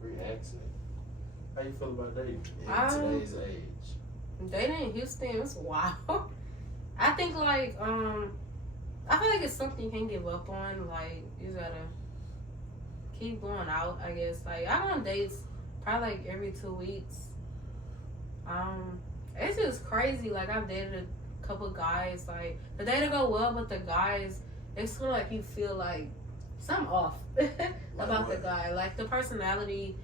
Free accent. How you feel about dating in today's age? Dating in Houston is wild. I think like I feel like it's something you can't give up on. Like you gotta keep going out. I guess like I go on dates probably like every 2 weeks. It's just crazy. Like I've dated a couple guys. Like the date go well, but the guys, it's sort of like you feel like something off about the guy. Like the personality,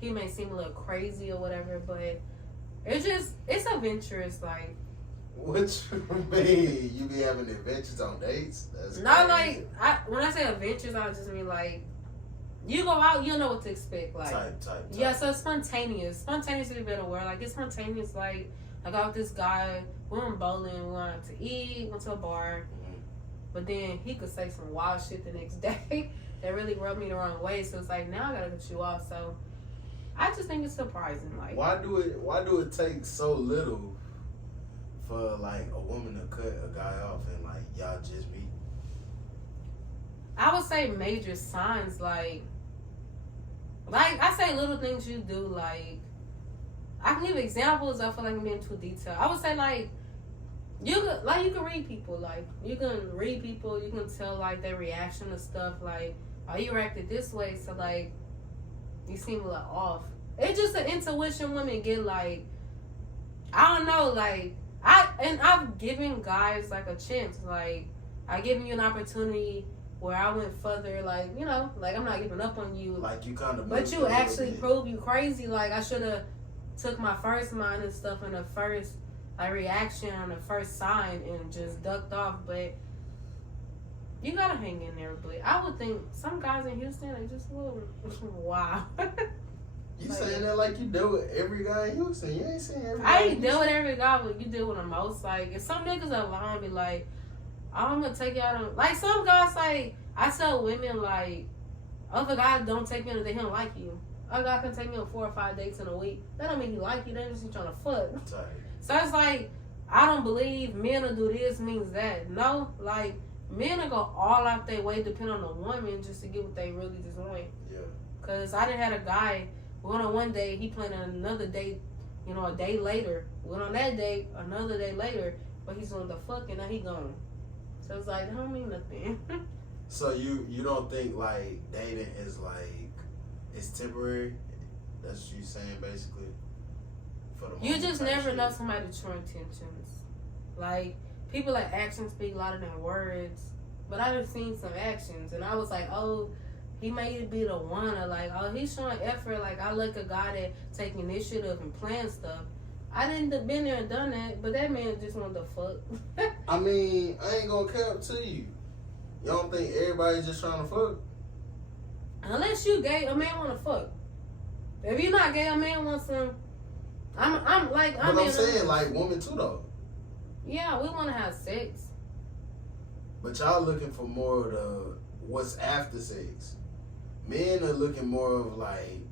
he may seem a little crazy or whatever, but it's adventurous. Like What you mean? You be having adventures on dates? That's not crazy. like when I say adventures, I just mean like you go out, you know what to expect. Like type. yeah, so it's spontaneous. Spontaneous is a better word. Like it's spontaneous. Like I got with this guy, we went bowling, we went out to eat, went to a bar, but then he could say some wild shit the next day that really rubbed me the wrong way. So it's like now I gotta cut you off. So I just think it's surprising. Like why do it take so little for like a woman to cut a guy off and like y'all just meet? I would say major signs like I say little things you do. Like I can give examples. I feel like I'm being too detailed. I would say like you can read people. Like you can read people. You can tell like their reaction to stuff. Like oh you reacted this way, so like you seem a little off. It's just an intuition women get. Like I don't know. Like I've given guys like a chance. Like I given you an opportunity where I went further. Like you know, like I'm not giving up on you. Like you kind of. But you actually proved you crazy. Like I should have took my first mind and stuff in the first like reaction on the first sign and just ducked off. But you gotta hang in there. But I would think some guys in Houston are just a little wow. You saying that like you deal with every guy in Houston. You ain't saying every guy. I ain't deal with every guy, but you deal with the most. Like if some niggas are lying, be like, oh, I'm gonna take you out on like some guys. Like I tell women like, other guys don't take me on if they don't like you. A guy can take me on 4 or 5 dates in a week. That don't mean he like you. They just trying to fuck. So it's like I don't believe men will do this means that. No, like men will go all out their way depending on the woman just to get what they really just want. Yeah. Cause I done had a guy. We went on one date, he planned on another date, you know, a day later. We went on that date, another day later, but he's doing the fuck and now he gone. So it's like, that don't mean nothing. So you don't think like dating is like it's temporary? That's what you saying basically? For the You just never know somebody's true intentions. Like, people like actions speak louder than words. But I just seen some actions and I was like, oh, he may be the one, or like, oh, he's showing effort. Like, I like a guy that take initiative and plan stuff. I didn't have been there and done that, but that man just wanted to fuck. I mean, I ain't gonna cap to you. You don't think everybody's just trying to fuck? Unless you gay, a man want to fuck. If you're not gay, a man wants some. I'm saying like women too though. Yeah, we want to have sex. But y'all looking for more of the what's after sex. Men are looking more of like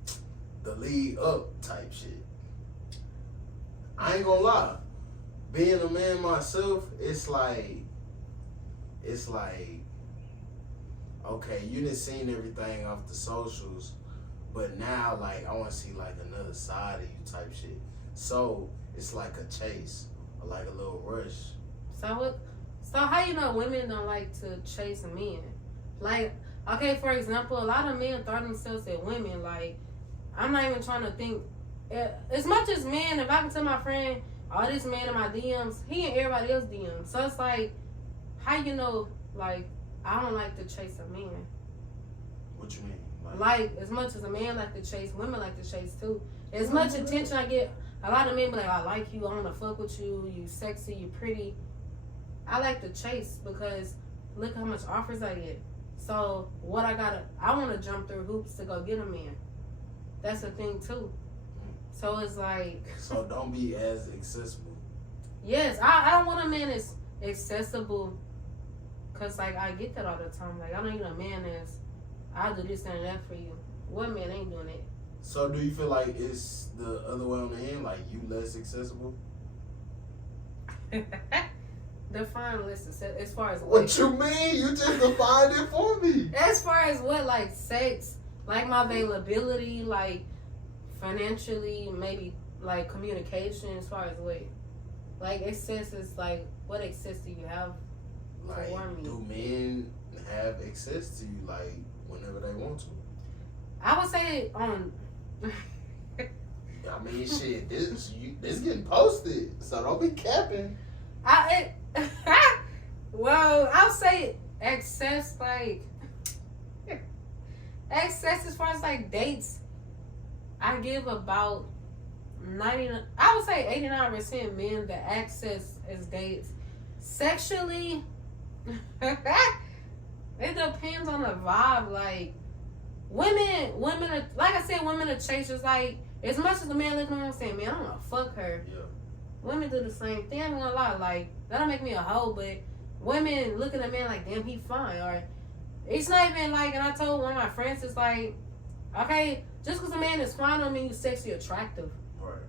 the lead up type shit. I ain't gonna lie. Being a man myself, it's like, okay, you done seen everything off the socials, but now like I want to see like another side of you type shit. So it's like a chase, or like a little rush. So how you know women don't like to chase men? Like, okay, for example, a lot of men throw themselves at women. Like, I'm not even trying to think. As much as men, if I can tell my friend, oh, this man in my DMs, he and everybody else DMs. So it's like, how you know, like, I don't like to chase a man. What you mean? Like as much as a man like to chase, women like to chase too. As much attention I get, a lot of men be like, I like you, I want to fuck with you, you sexy, you pretty. I like to chase because look how much offers I get. So I want to jump through hoops to go get a man. That's the thing too. So it's like. So don't be as accessible. Yes, I don't want a man that's accessible. Cause like I get that all the time. Like I don't need a man that's, I'll do this and that for you. What man ain't doing it? So do you feel like it's the other way on the end, like you less accessible? Define less as far as what you mean? You just defined it for me. As far as what, like sex, Like my availability, like financially, maybe like communication as far as what, like excess is like what excess do you have Like, for me? do men have access to you like whenever they want to? I would say on. I mean, shit, this getting posted, so don't be capping. Well, I'll say excess like excess as far as like dates. I give about 90. I would say 89% men that access as dates. Sexually, it depends on the vibe. Like women are, like I said, women are chasers. Like as much as the man looking at me saying, man, I'm gonna fuck her. Yeah. Women do the same thing. I'm gonna lie, like that'll make me a hoe, but women look at a man like, damn, he fine. Or it's not even like, and I told one of my friends, it's like, okay, just because a man is fine don't mean you sexy attractive. Right.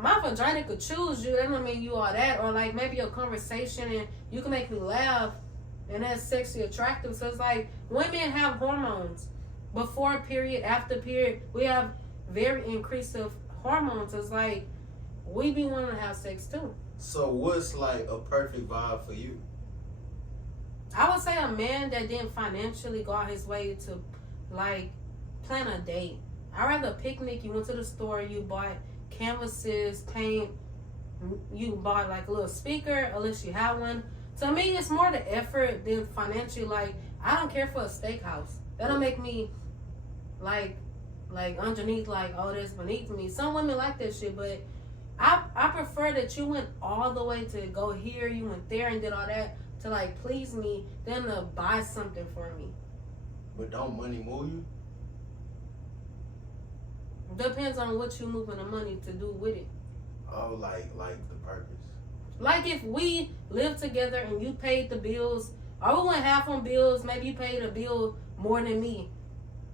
My vagina could choose you. That don't mean you are that. Or like maybe a conversation and you can make me laugh, and that's sexy attractive. So it's like women have hormones before period, after period. We have very increase of hormones. It's like we be wanting to have sex too. So what's like a perfect vibe for you? I would say a man that didn't financially go out his way to like plan a date. I'd rather a picnic. You went to the store, you bought canvases, paint, you bought like a little speaker, unless you have one. To me, it's more the effort than financially. Like, I don't care for a steakhouse. That'll make me like underneath, like, oh, that's beneath me. Some women like that shit, but I prefer that you went all the way to go here, you went there and did all that to like please me, than to buy something for me. But don't money move you? Depends on what you moving the money to do with it. Oh, like the purpose. Like if we lived together and you paid the bills, or we went half on bills, maybe you paid a bill more than me,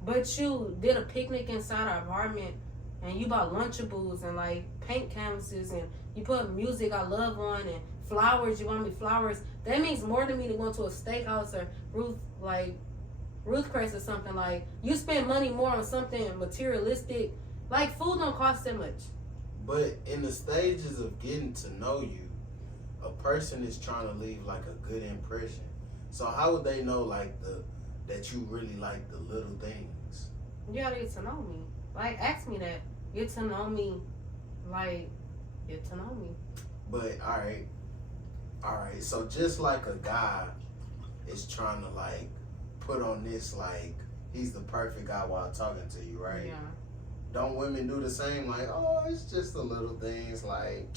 but you did a picnic inside our apartment and you bought Lunchables and like paint canvases and you put music I love on and flowers, you want me flowers, that means more to me than going to a steakhouse or Ruth Chris or something. Like you spend money more on something materialistic. Like food don't cost that much. But in the stages of getting to know you, a person is trying to leave like a good impression. So how would they know like that you really like the little things? You gotta get to know me. Like ask me that. Get to know me. Like get to know me. But all right. So just like a guy is trying to like put on this like he's the perfect guy while talking to you, right? Yeah. Don't women do the same? Like, oh, it's just the little things. Like,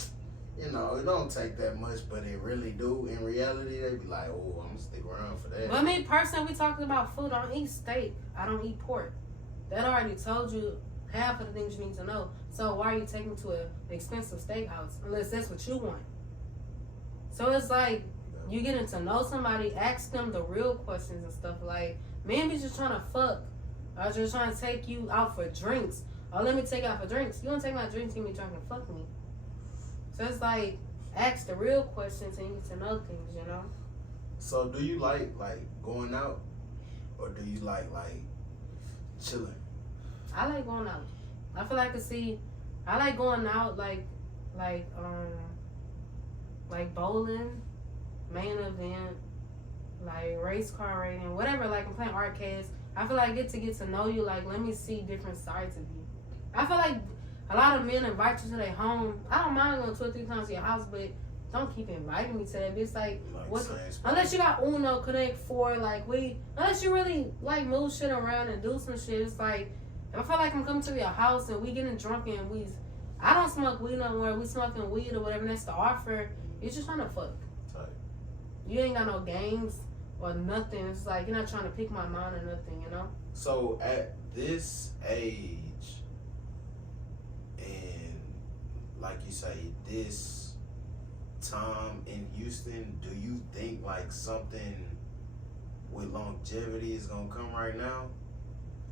you know, it don't take that much, but it really do. In reality, they be like, oh, I'm gonna stick around for that. But me personally, we talking about food. I don't eat steak. I don't eat pork. That already told you half of the things you need to know. So why are you taking me to an expensive steakhouse unless that's what you want? So it's like you getting to know somebody, ask them the real questions and stuff. Like men be just trying to fuck, or just trying to take you out for drinks. Oh, let me take you out for drinks. You want to take my drinks, you me drunk and fuck me. So it's like ask the real questions and you get to know things, you know. So do you like going out, or do you like chilling? I like going out. I feel like I like going out like bowling, main event, like race car rating, whatever. Like I'm playing arcades. I feel like get to know you. Like let me see different sides of you. I feel like a lot of men invite you to their home. I don't mind going 2 or 3 times to your house, but don't keep inviting me to that. It's like what's unless you got Uno, Connect 4, like unless you really like move shit around and do some shit. It's like if I feel like I'm coming to your house and we getting drunk and I don't smoke weed no more. We smoking weed or whatever. That's the offer. You're just trying to fuck. Tight. You ain't got no games or nothing. It's like you're not trying to pick my mind or nothing, you know. So at this age, and like you say, this time in Houston, do you think like something with longevity is gonna come right now?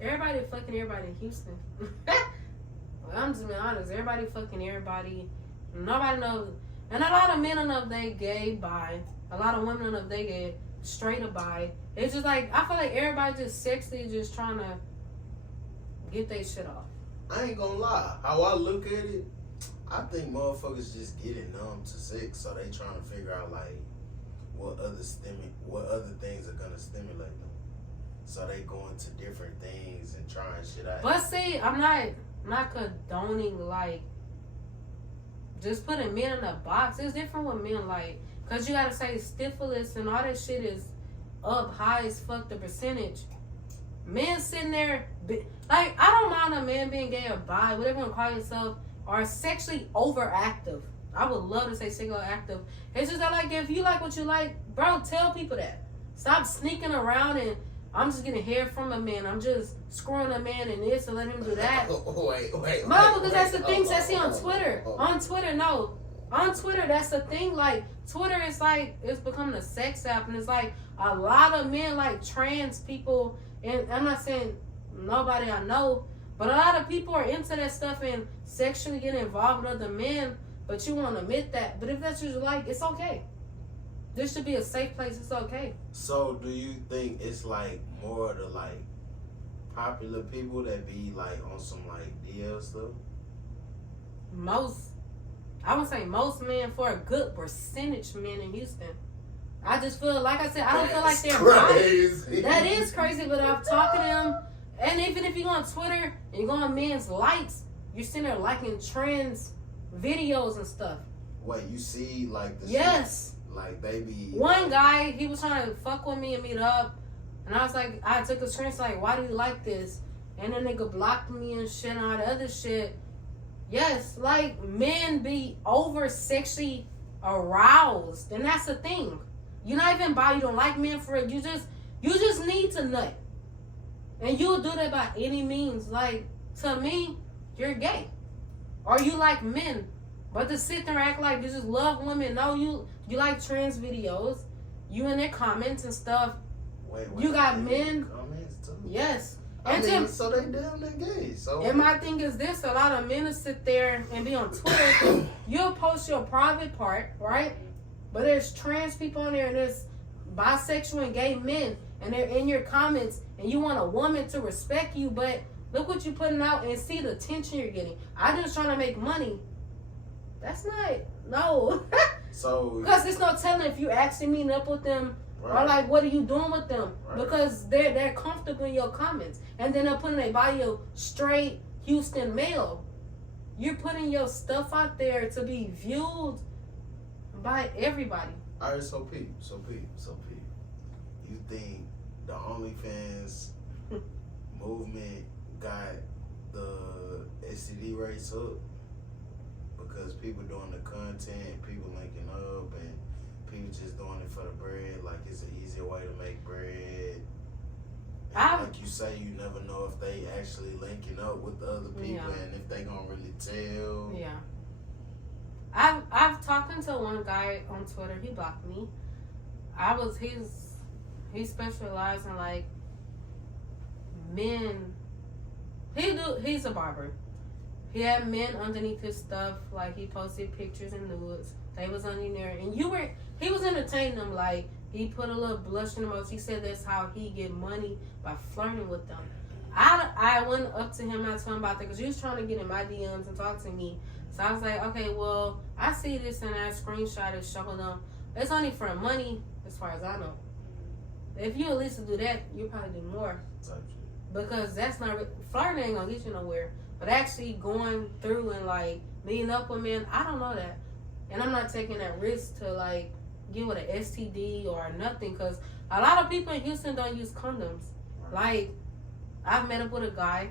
Everybody fucking everybody in Houston. Well, I'm just being honest. Everybody fucking everybody. Nobody knows. And a lot of men don't know if they gay, bi. A lot of women don't know if they gay, straight or bi. It's just like, I feel like everybody just sexy, just trying to get their shit off. I ain't gonna lie. How I look at it, I think motherfuckers just getting numb to sex, so they trying to figure out like what other things are gonna stimulate them. So they going to different things and trying shit out. But see, I'm not condoning like just putting men in a box. It's different with men, like, cause you gotta say syphilis and all that shit is up high as fuck the percentage. Men sitting there, like, I don't mind a man being gay or bi, whatever you want to call yourself, or sexually overactive. I would love to say sexually active. It's just that, like, if you like what you like, bro, tell people that. Stop sneaking around and I'm just getting hair from a man. I'm just screwing a man in this and let him do that. Wait. No, because that's the things I see on Twitter. On Twitter, no. On Twitter, that's the thing. Like, Twitter is like, it's becoming a sex app. And it's like, a lot of men, like, trans people, and I'm not saying nobody I know, but a lot of people are into that stuff and sexually getting involved with other men, but you won't admit that. But if that's what you like, it's okay. This should be a safe place. It's okay. So do you think it's like more of the like popular people that be like on some like DL stuff? I would say most men, for a good percentage of men in Houston. I just feel, like I said, I don't feel like they're crazy. That is crazy, but I'm talking to them, and even if you go on Twitter and you go on men's likes, you're sitting there liking trans videos and stuff. Wait, you see like the yes. shit, like they be one guy, he was trying to fuck with me and meet up, and I was like, I took a screenshot like, why do you like this? And the nigga blocked me and shit and all the other shit. Yes, like, men be over sexually aroused, and that's the thing. You're not even bi, you don't like men for it. You just need to nut. And you'll do that by any means. Like, to me, you're gay. Or you like men. But to sit there and act like you just love women. No, you like trans videos. You in their comments and stuff. Wait, you got men. Comments too? Yes. I mean, so they damn near gay. So. And my thing is this, a lot of men will sit there and be on Twitter. You'll post your private part, right? But there's trans people on there and there's bisexual and gay men. And they're in your comments and you want a woman to respect you. But look what you're putting out and see the attention you're getting. I'm just trying to make money. That's not, no. So. Because it's no telling if you actually meeting up with them. Right. Or like, what are you doing with them? Right. Because they're comfortable in your comments. And then they're putting their bio straight Houston male. You're putting your stuff out there to be viewed by everybody. Alright, so Pete. You think the OnlyFans movement got the STD rates up? Because people doing the content, people linking up, and people just doing it for the bread. Like, it's an easier way to make bread. And like you say, you never know if they actually linking up with the other people and if they gonna really tell. Yeah. I've talked to one guy on Twitter. He blocked me. He specialized in like men. He's a barber. He had men underneath his stuff. Like, he posted pictures and nudes. They was under there, and he was entertaining them. Like, he put a little blush in emoji. He said that's how he get money, by flirting with them. I went up to him and I told him about that because he was trying to get in my DMs and talk to me. So I was like, okay, well, I see this and I screenshot it, showing them. It's only for money, as far as I know. If you at least do that, you'll probably do more. Because that's not, flirting ain't gonna get you nowhere. But actually going through and like meeting up with men, I don't know that. And I'm not taking that risk to like get with an STD or nothing. Because a lot of people in Houston don't use condoms. Like, I've met up with a guy.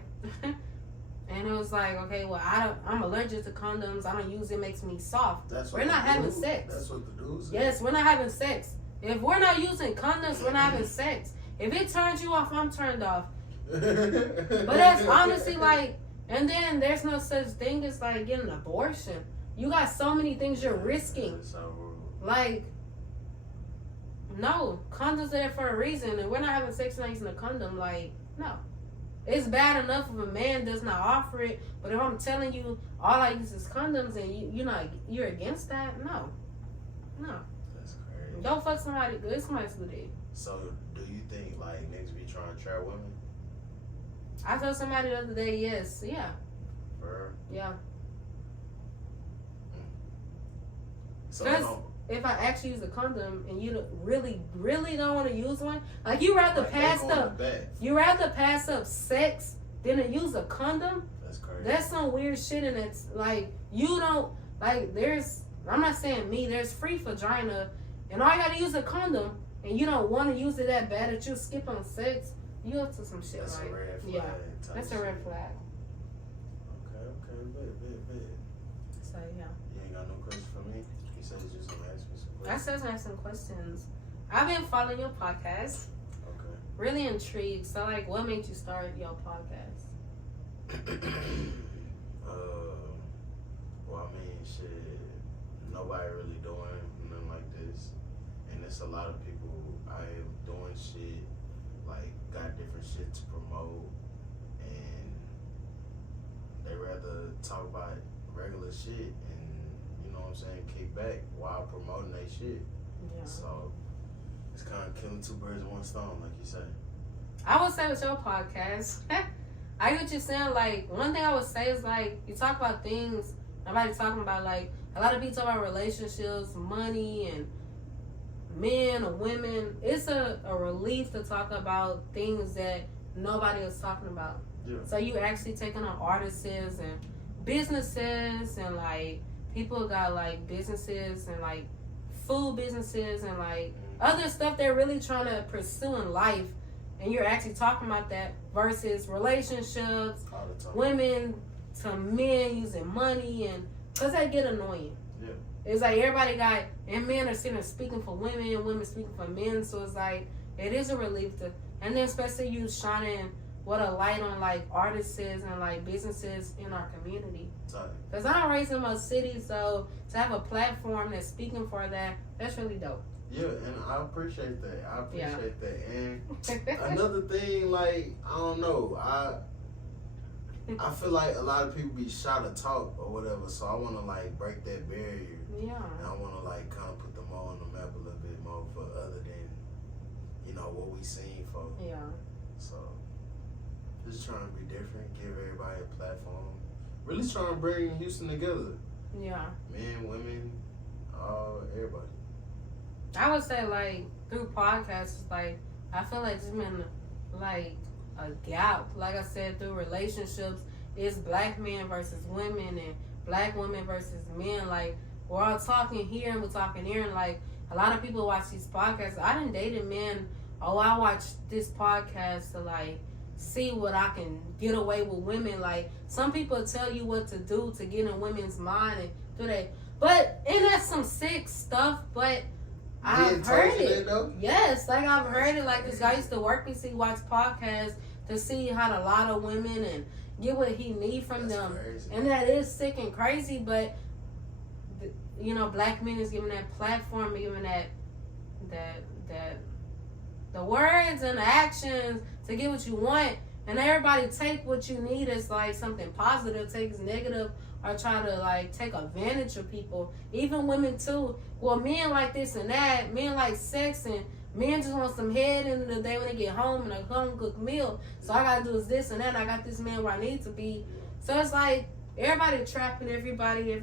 And it was like, okay, well, I'm allergic to condoms. I don't use it. Makes me soft. We're not having sex. That's what the dudes say. Yes, we're not having sex. If we're not using condoms, we're not having sex. If it turns you off, I'm turned off. But that's honestly like, and then there's no such thing as like getting an abortion. You got so many things you're risking. Like, no, condoms are there for a reason, and we're not having sex and not using a condom. Like, no. It's bad enough if a man does not offer it, but if I'm telling you all I use is condoms and you're against that, no. That's crazy. Don't fuck somebody. It's somebody's good. So, do you think like niggas be trying to trap women? I told somebody the other day, yes, yeah, For yeah. so Because if I actually use a condom and you really, really don't want to use one, like you rather like pass they going up, to back. you rather pass up sex than to use a condom. That's crazy. That's some weird shit, and it's like you don't like. There's, I'm not saying me. There's free vagina, and all you gotta use a condom, and you don't want to use it that bad that you skip on sex. You up to some shit, That's like a red flag. yeah, type that's a shit. red flag. Okay, bet. So yeah, You ain't got no question for me? You said you just gonna ask me some I questions. said I have some questions. I've been following your podcast. Okay. Really intrigued. So like, what made you start your podcast? Well, I mean, shit, nobody really doing nothing like this, and it's a lot of people I am doing shit, like got different shit to promote, and they rather talk about regular shit and you know what I'm saying, kick back while promoting their shit. Yeah. So it's kind of killing two birds with one stone, like you say. I would say with your podcast, I get what you're saying. Like, one thing I would say is, like, you talk about things nobody's talking about. Like, a lot of people talk about relationships, money, and men or women. It's a relief to talk about things that nobody is talking about. Yeah. So you actually taking on artists and businesses, and, like, people got, like, businesses and, like, food businesses and, like, other stuff they're really trying to pursue in life. And you're actually talking about that versus relationships, All the time. women to men using money, and because that get annoying. Yeah. It's like everybody got, and men are sitting there speaking for women, women speaking for men. So it's like, it is a relief to, and then especially you shining what a light on like artists and like businesses in our community. Because I'm raised in my city, so to have a platform that's speaking for that, that's really dope. Yeah, and I appreciate that. I appreciate that. And Yeah. another thing, like, I don't know, I feel like a lot of people be shy to talk or whatever, so I want to like break that barrier. Yeah. And I want to like kind of put them all on the map a little bit more for other than, you know, what we seen for. Yeah. So just trying to be different, give everybody a platform. Really trying to bring Houston together. Yeah. Men, women, everybody. I would say, like, through podcasts, like, I feel like there's been, like, a gap. Like I said, through relationships, it's black men versus women and black women versus men. Like, we're all talking here and we're talking here, and, like, a lot of people watch these podcasts. I done dated men, oh, I watch this podcast to, like, see what I can get away with women. Like, some people tell you what to do to get in women's mind and do that. But, and that's some sick stuff, but I've heard it. Yes, like I've heard it. Like this guy used to work me, so he watched podcasts to see how to lie to women and get what he need from them. Crazy. And that is sick and crazy. But you know, black men is giving that platform, giving that the words and the actions to get what you want. And everybody take what you need as like something positive, takes negative, or try to like take advantage of people. Even women too. Well, men like this and that. Men like sex, and men just want some head in the day when they get home and a home cooked meal. So I gotta do is this and that. And I got this man where I need to be. So it's like everybody trapping everybody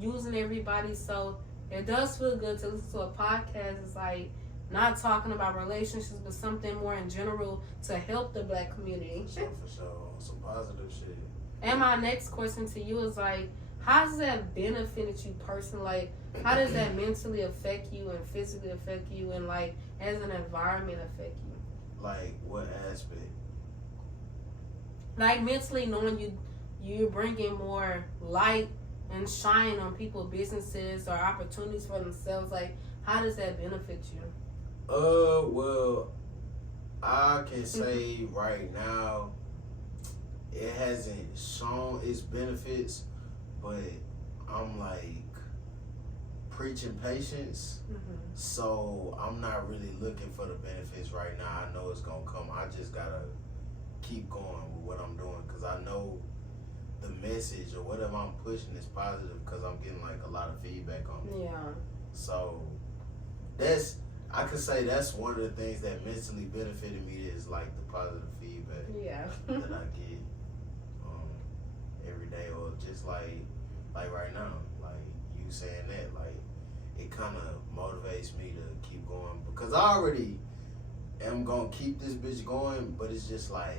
using everybody. So it does feel good to listen to a podcast. It's like not talking about relationships, but something more in general to help the black community. For sure. Some positive shit. And my next question to you is like, how does that benefit you personally? Like, how does that mentally affect you and physically affect you, and like as an environment affect you? Like what aspect? Like mentally knowing you're bringing more light and shine on people's businesses or opportunities for themselves. Like, how does that benefit you? Well, I can say right now, it hasn't shown its benefits, but I'm like preaching patience. Mm-hmm. So I'm not really looking for the benefits right now. I know it's gonna come. I just gotta keep going with what I'm doing, because I know the message or whatever I'm pushing is positive, because I'm getting like a lot of feedback on it. Yeah. So that's, I could say that's one of the things that mentally benefited me is like the positive feedback Yeah. that I get every day, or just like right now, like you saying that, like it kind of motivates me to keep going because I already am gonna keep this bitch going, but it's just like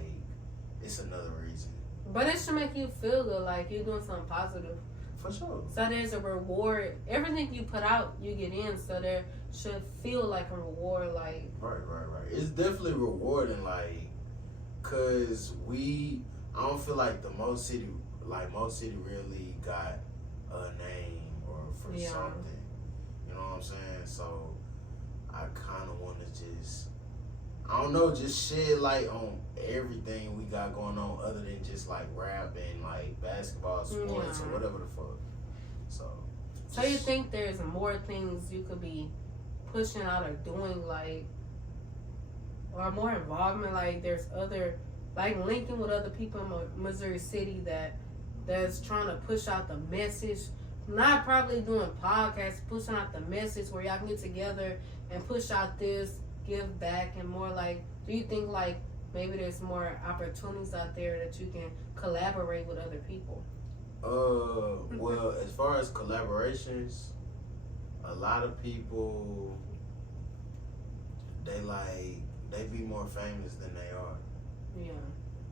it's another reason. But it should make you feel good, like you're doing something positive. For sure. So there's a reward. Everything you put out, you get in. So there should feel like a reward. Like Right. It's definitely rewarding, like, cause I don't feel like most city really got a name or for something. You know what I'm saying? So I kind of want to just, I don't know, just shed light on everything we got going on other than just like rap and like basketball, sports, or whatever the fuck. So you think there's more things you could be pushing out or doing, like, or more involvement? Like there's other, like linking with other people in Missouri City that's trying to push out the message. Not probably doing podcasts, pushing out the message where y'all can get together and push out this, give back, and more like, do you think like maybe there's more opportunities out there that you can collaborate with other people? Well, as far as collaborations, a lot of people, they be more famous than they are. Yeah.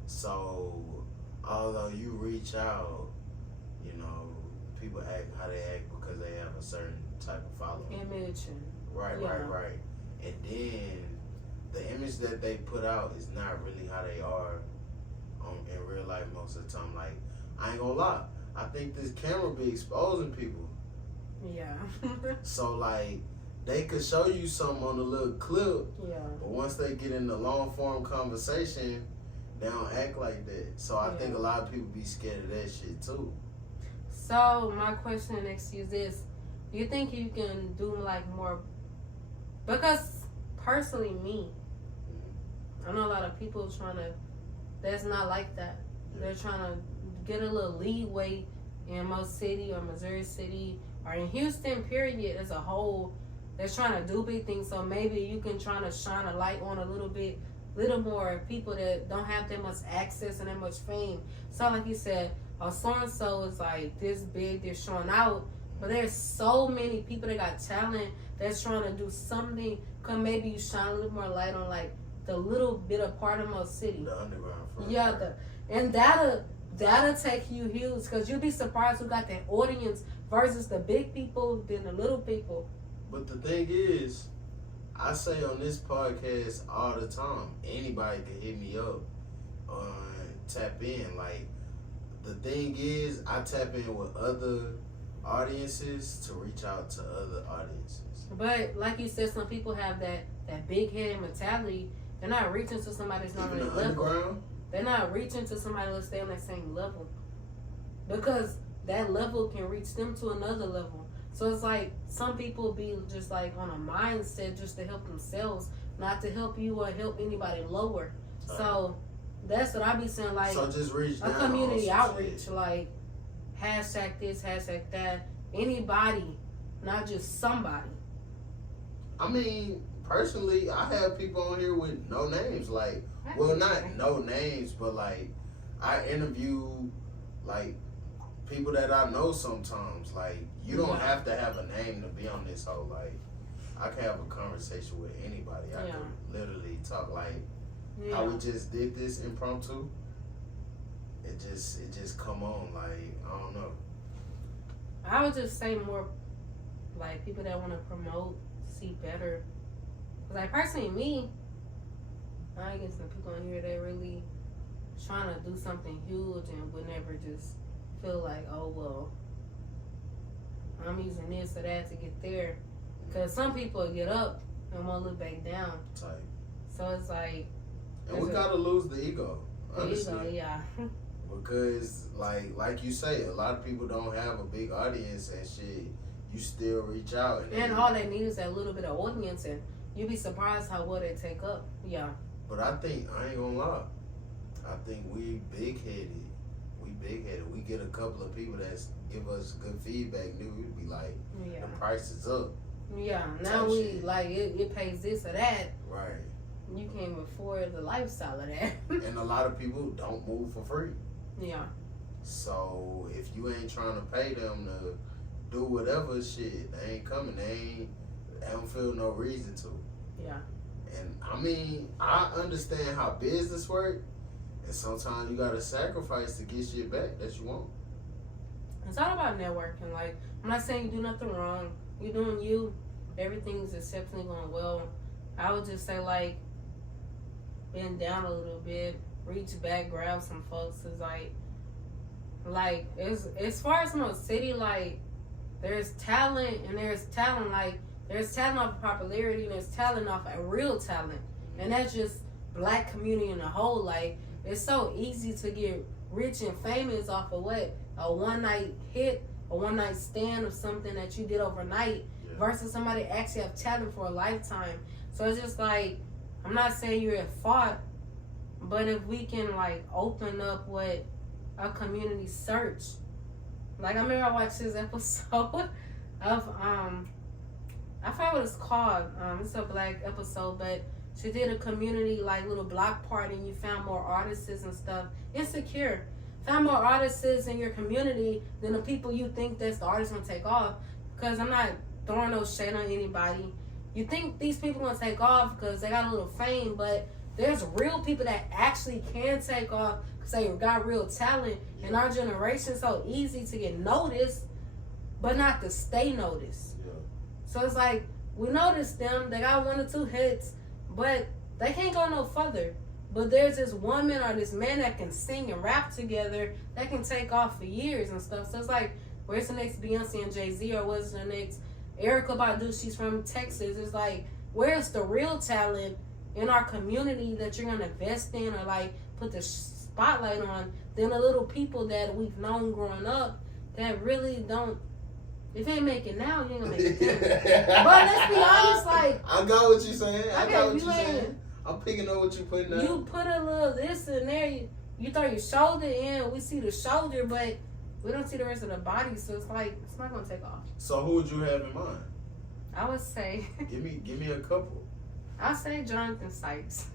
So, although you reach out, you know, people act how they act because they have a certain type of following. Image. Right. And then the image that they put out is not really how they are in real life most of the time. Like, I ain't gonna lie, I think this camera be exposing people. Yeah. So like, they could show you something on a little clip, but once they get in the long form conversation, they don't act like that. So I think a lot of people be scared of that shit too. So my question next to you is this: do you think you can do like more? Because personally, me, I know a lot of people that's not like that. They're trying to get a little leeway in most city or Missouri City or in Houston, period, as a whole. They're trying to do big things. So maybe you can try to shine a light on a little more people that don't have that much access and that much fame. So like you said, so-and-so is like this big, they're showing out. But there's so many people that got talent that's trying to do something. Cause maybe you shine a little more light on like the little bit of part of most city. The underground front. Yeah, and that'll take you huge. Cause you'll be surprised who got that audience versus the big people than the little people. But the thing is, I say on this podcast all the time, anybody can hit me up, tap in. Like, the thing is, I tap in with other audiences to reach out to other audiences. But like you said, some people have that big head mentality. They're not reaching to somebody that's not on their level. They're not reaching to somebody that's stay on that same level. Because that level can reach them to another level. So it's like some people be just like on a mindset just to help themselves, not to help you or help anybody lower. So that's what I be saying, like, so just reach a community outreach, like hashtag this, hashtag that. Anybody, not just somebody. I mean, personally, I have people on here with no names. Like, well, not no names, but like, I interview like people that I know sometimes. Like, you don't have to have a name to be on this whole, like, I can have a conversation with anybody. I can literally talk like how we just did this impromptu. It just come on, like, I don't know. I would just say more like people that want to promote, see better. Cause like personally, me, I get some people on here that really trying to do something huge and would never just feel like, oh well, I'm using this or that to get there. Cause some people get up and won't look back down. Type. So it's like, and we gotta lose the ego. Honestly. The ego, yeah. Because like you say, a lot of people don't have a big audience and shit. You still reach out, and all they need is that little bit of audience, and you'd be surprised how well they take up. Yeah. But I ain't gonna lie, I think we big headed. We get a couple of people that give us good feedback. We'd be like, the price is up. Yeah, now we like it pays this or that. Right. You can't even afford the lifestyle of that. And a lot of people don't move for free. Yeah. So if you ain't trying to pay them to do whatever shit, they ain't coming. They don't feel no reason to. Yeah. And I mean, I understand how business work, and sometimes you gotta sacrifice to get shit back that you want. It's all about networking. Like, I'm not saying you do nothing wrong. You're doing you. Everything's exceptionally going well. I would just say, like, bend down a little bit, reach back, grab some folks. Is like as far as my city, like, there's talent and there's talent. Like, there's talent off of popularity and there's talent off of real talent. And that's just black community in a whole. Like, it's so easy to get rich and famous off of what? A one night hit, a one night stand of something that you did overnight versus somebody actually have talent for a lifetime. So it's just like, I'm not saying you're at fault, but if we can like open up what a community search. Like, I remember I watched this episode of I forgot what it's called. It's a black episode, but she did a community like little block party and you found more artists and stuff. Insecure. Found more artists in your community than the people you think that's the artist gonna take off. Because I'm not throwing no shade on anybody. You think these people gonna take off because they got a little fame, but there's real people that actually can take off because they got real talent. In our generation, so easy to get noticed, but not to stay noticed. Yeah. So it's like, we notice them, they got 1 or 2 hits, but they can't go no further. But there's this woman or this man that can sing and rap together that can take off for years and stuff. So it's like, where's the next Beyonce and Jay-Z, or what's the next Erykah Badu? She's from Texas. It's like, where's the real talent in our community that you're gonna invest in or like put the spotlight on than the little people that we've known growing up that really don't. If you ain't make it now, you ain't gonna make it then. But let's be honest, like, I got what you're saying. I okay, got what you you're ain't. saying. I'm picking up what you putting down. You put a little this in there. You throw your shoulder in. We see the shoulder, but we don't see the rest of the body. So it's like, it's not gonna take off. So who would you have in mind? I would say. Give me a couple. I'd say Jonathan Sykes.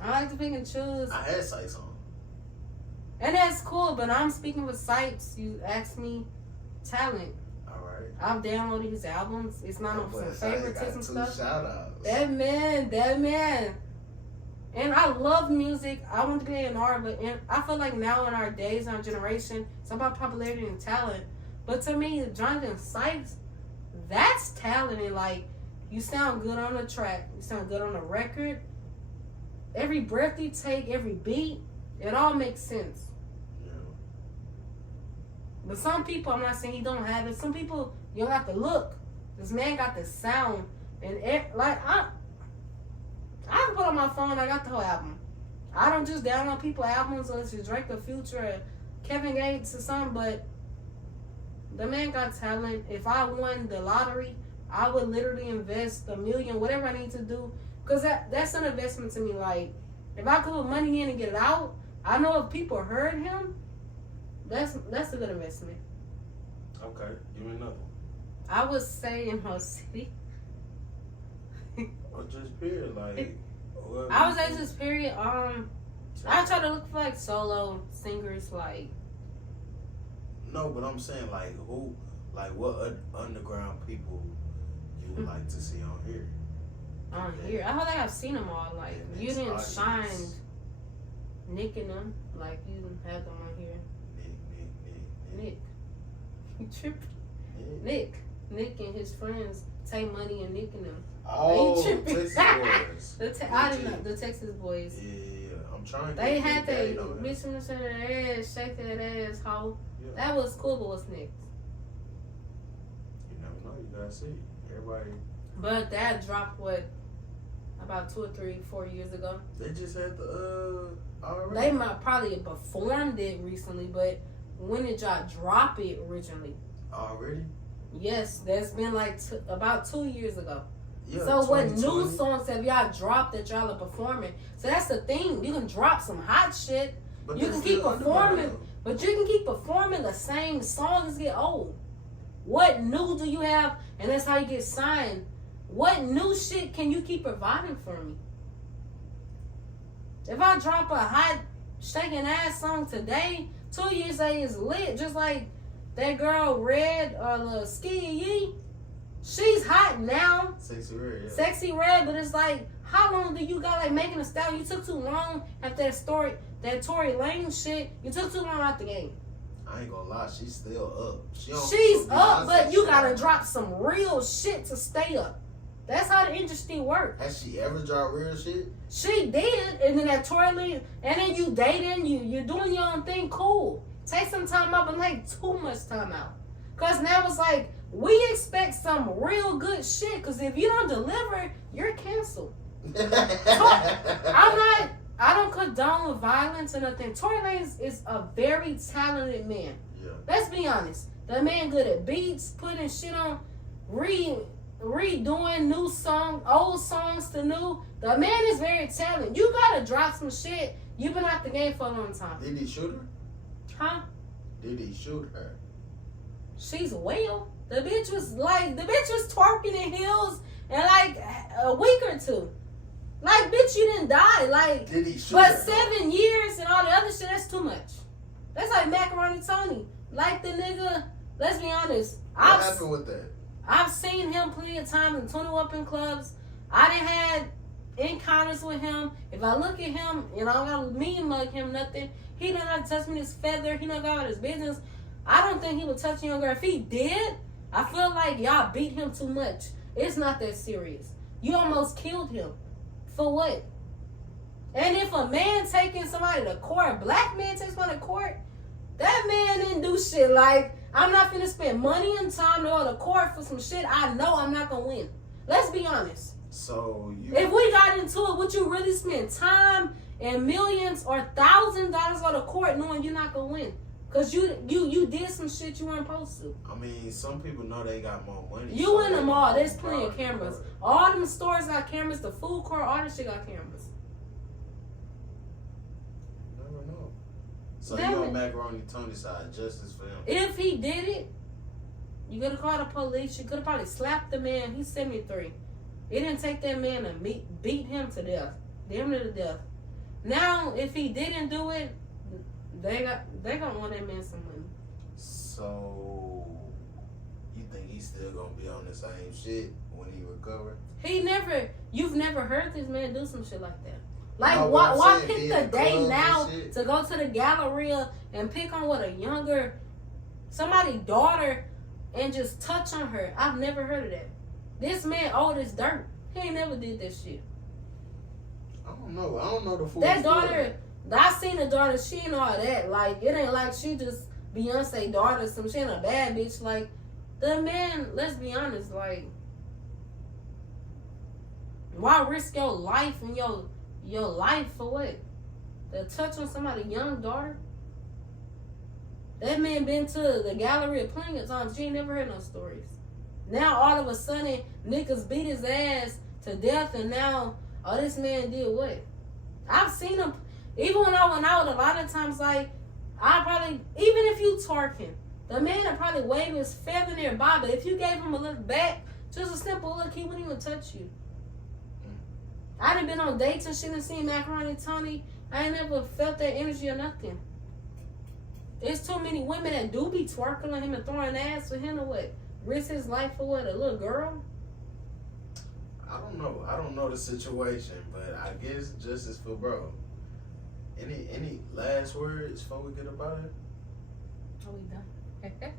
I like to pick and choose. I had Sykes on. And that's cool, but I'm speaking with Sykes. You asked me talent. Alright. I've downloaded his albums. It's not on some favoritism stuff. Shout outs. That man. And I love music. I want to be an artist, but I feel like now in our days, our generation, it's about popularity and talent. But to me, Jonathan Sykes, that's talent. And like, you sound good on the track. You sound good on the record. Every breath you take, every beat, it all makes sense. Yeah. But some people, I'm not saying he don't have it. Some people, you don't have to look. This man got the sound. And I can put on my phone, I got the whole album. I don't just download people's albums unless it's Drake or Future or Kevin Gates or something, but the man got talent. If I won the lottery, I would literally invest $1 million, whatever I need to do. Because that's an investment to me. Like, if I could put money in and get it out, I know if people heard him, that's a good investment. Okay, give me another one. I would say in her city. Or just period, like. I would say just period. I try to look for like solo singers, like. No, but I'm saying like who, like what underground people you would like to see on here? On here, I feel like I've seen them all. Like, you didn't shine Nick and them, like you didn't have them on here. Nick. You tripping? Nick and his friends, Tay Money and Nick and them. Oh, Texas Boys. I didn't know the Texas Boys. Yeah, I'm trying. They had that bitch from the center of their ass, shake that ass, hoe. Yeah. That was cool, but what's next? You never know. You gotta see everybody. But that dropped about 2 or 3, 4 years ago. They just had the already. They might probably have performed it recently, but when did y'all drop it originally? Already? Yes, that's been like about 2 years ago. Yeah, so what new songs have y'all dropped that y'all are performing? So that's the thing. You can drop some hot shit. But you can keep performing, but you can keep performing the same songs get old. What new do you have? And that's how you get signed. What new shit can you keep providing for me? If I drop a hot shaking ass song today, 2 years later it's lit. Just like that girl Red or Ski Yee. She's hot now. Sexy Red, yeah. Sexy Red, but it's like, how long do you got like making a style? You took too long after that Tory Lane shit. You took too long out the game. I ain't gonna lie, she's still up. She's up, but you gotta drop some real shit to stay up. That's how the industry works. Has she ever dropped real shit? She did, and then that Tory Lane, and then you dating, you're doing your own thing, cool. Take some time out, but like too much time out. Cause now it's like, we expect some real good shit, cause if you don't deliver, you're canceled. I don't condone violence or nothing. Tory Lanez is a very talented man. Yeah. Let's be honest. The man good at beats, putting shit on, redoing new songs, old songs to new. The man is very talented. You gotta drop some shit. You've been out the game for a long time. Did he shoot her? Huh? Did he shoot her? She's well. The bitch was twerking in heels in like a week or two. Like, bitch, you didn't die. Like, did he shoot but her? 7 years and all the other shit, that's too much. That's like Macaroni Tony. Like the nigga, let's be honest. What happened with that? I've seen him plenty of times in 20 Up in clubs. I done had encounters with him. If I look at him, and I don't gotta mean mug him nothing, he don't have to touch me his feather. He don't go about his business. I don't think he would touch a young girl. If he did, I feel like y'all beat him too much. It's not that serious. You almost killed him. For what? And if a man taking somebody to court, a black man takes one to court, that man didn't do shit. Like, I'm not finna spend money and time to go to court for some shit I know I'm not gonna win. Let's be honest. So if we got into it, would you really spend time and millions or $1,000 go to court knowing you're not gonna win? Cause you did some shit you weren't supposed to. I mean, some people know they got more money. You so in the mall, there's plenty of cameras. All them stores got cameras. The food court, all this shit got cameras. You never know. So you on Macaroni Tony side, justice for him. If he did it, you could have called the police. You could have probably slapped the man. He's 73. It didn't take that man to beat him to death. Damn near to death. Now, if he didn't do it, they gonna want that man some money. So you think he's still gonna be on the same shit when he recover? You've never heard this man do some shit like that. Like, no, why pick the day now to go to the Galleria and pick on somebody's daughter and just touch on her? I've never heard of that. This man old as dirt. He ain't never did that shit. I don't know the full that daughter. story. I seen the daughter. She ain't all that. Like, it ain't like she just Beyonce daughter. She ain't a bad bitch. Like, the man. Let's be honest. Like, why risk your life and your life for what? To touch on somebody's young daughter? That man been to the Galleria plenty of times. She ain't never heard no stories. Now all of a sudden niggas beat his ass to death, and now this man did what? I've seen him. Even when I went out, a lot of times, like, even if you twerking, the man would probably wave his feather nearby, but if you gave him a look back, just a simple look, he wouldn't even touch you. I done been on dates and shit and seen Macaroni Tony. I ain't never felt that energy or nothing. There's too many women that do be twerking on him and throwing ass for him or what? Risk his life for what? A little girl? I don't know the situation, but I guess justice for bro. Any last words before we get up out of here? Are we done?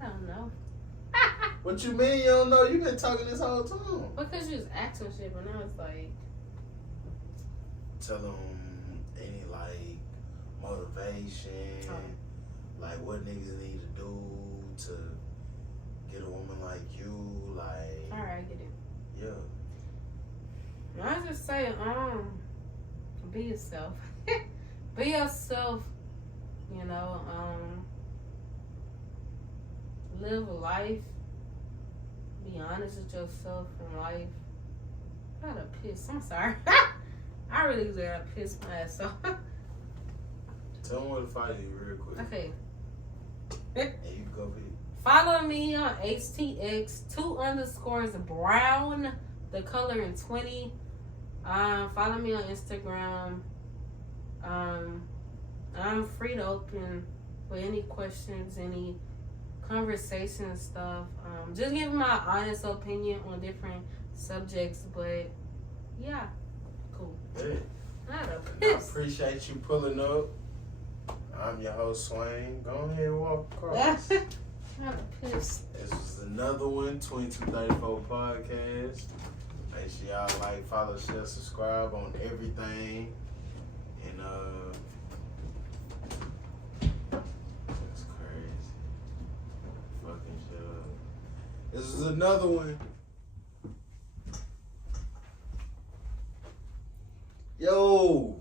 I don't know. What you mean you don't know? You been talking this whole time. Because you was asking shit, but now it's like... Tell them any, like, motivation, like what niggas need to do to get a woman like you, like... Alright, I get it. Yeah. I just say, be yourself. Be yourself, you know, live life. Be honest with yourself in life. I gotta piss. I'm sorry. I really gotta piss my ass off. Tell them where to find you real quick. Okay. And you can go pee. Follow me on HTX2_Brown, the color in 20. Follow me on Instagram. I'm free to open with any questions, any conversation stuff. Just giving my honest opinion on different subjects, but yeah, cool. Hey, Not a I piss. appreciate you pulling up. I'm your host, Swain. Go ahead and walk across. Not a piss. This is another one, 2234 Podcast. Make sure y'all like, follow, share, subscribe on everything. And that's crazy. Fucking shit up. This is another one. Yo,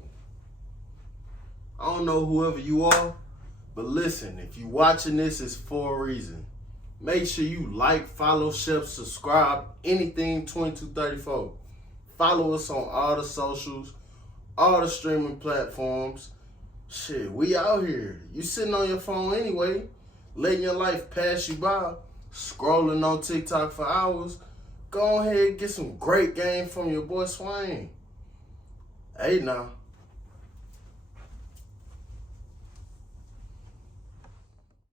I don't know whoever you are, but listen, if you watching this, it's for a reason. Make sure you like, follow, share, subscribe, anything 2234. Follow us on all the socials, all the streaming platforms. Shit, we out here. You sitting on your phone anyway, letting your life pass you by, scrolling on TikTok for hours. Go ahead and get some great game from your boy Swain. Hey now.